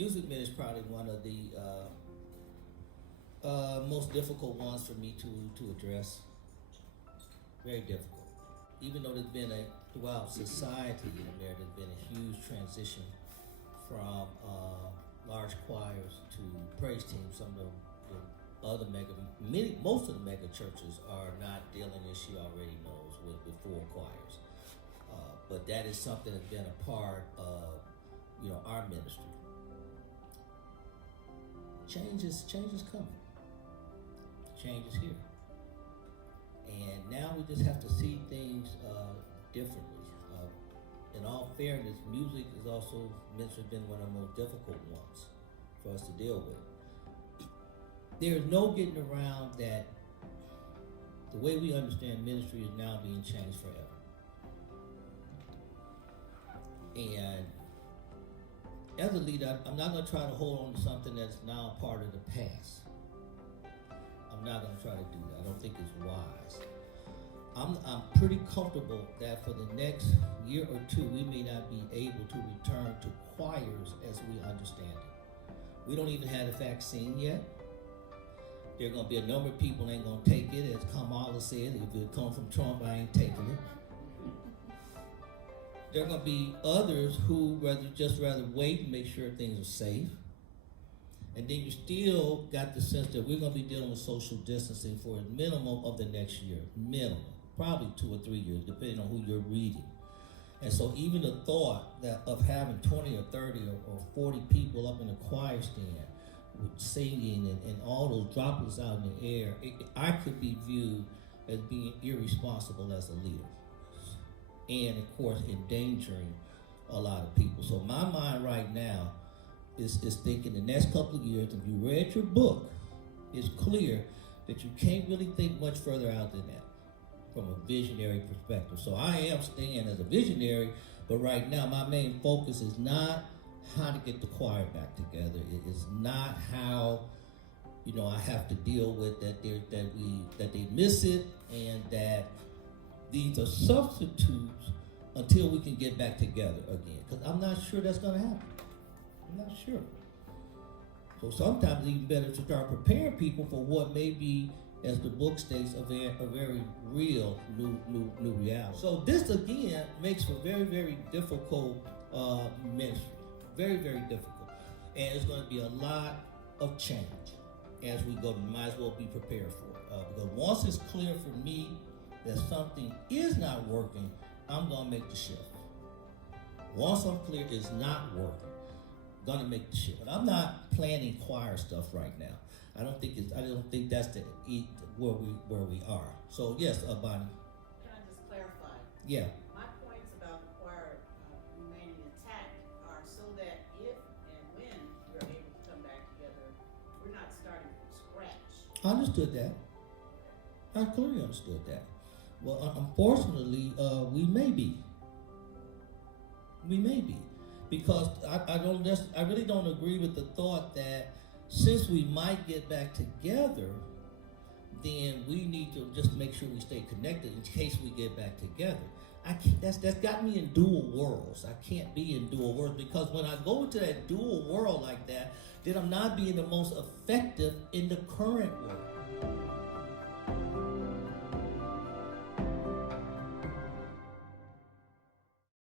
music ministry is probably one of the most difficult ones for me to address. Very difficult. Even though there's been throughout society in America, there's been a huge transition from large choirs to praise teams. Some of the other most of the mega churches are not dealing, as she already knows, with full choirs. But that is something that's been a part of, our ministry. Change is coming. Change is here. And now we just have to see things differently. In all fairness, music is also been one of the most difficult ones for us to deal with. There's no getting around that the way we understand ministry is now being changed forever. And as a leader, I'm not going to try to hold on to something that's now a part of the past. I'm not going to try to do that. I don't think it's wise. I'm pretty comfortable that for the next year or two, we may not be able to return to choirs as we understand it. We don't even have the vaccine yet. There are going to be a number of people that ain't going to take it. As Kamala said, if it comes from Trump, I ain't taking it. There are going to be others who rather wait and make sure things are safe. And then you still got the sense that we're going to be dealing with social distancing for a minimum of the next year. Minimum. Probably 2 or 3 years, depending on who you're reading. And so even the thought that of having 20 or 30 or 40 people up in a choir stand singing and all those droplets out in the air, I could be viewed as being irresponsible as a leader. And of course, endangering a lot of people. So my mind right now is thinking the next couple of years, if you read your book, it's clear that you can't really think much further out than that from a visionary perspective. So I am staying as a visionary, but right now my main focus is not how to get the choir back together. It is not how, I have to deal with that they miss it and that these are substitutes until we can get back together again. Because I'm not sure that's going to happen. I'm not sure. So sometimes it's even better to start preparing people for what may be, as the book states, a very real new reality. So this again makes for very, very difficult ministry. Very, very difficult. And it's going to be a lot of change as we go. We might as well be prepared for it. Because once it's clear for me that something is not working, I'm going to make the shift. Once I'm clear it's not working, I'm going to make the shift. But I'm not planning choir stuff right now. I don't think that's where we are. So yes, Bonnie. Can I just clarify? Yeah. My points about the choir remaining intact are so that if and when we're able to come back together, we're not starting from scratch. I understood that. I clearly understood that. Well, unfortunately, we may be. We may be, because I really don't agree with the thought that since we might get back together, then we need to just make sure we stay connected in case we get back together. That's got me in dual worlds. I can't be in dual worlds, because when I go into that dual world like that, then I'm not being the most effective in the current world.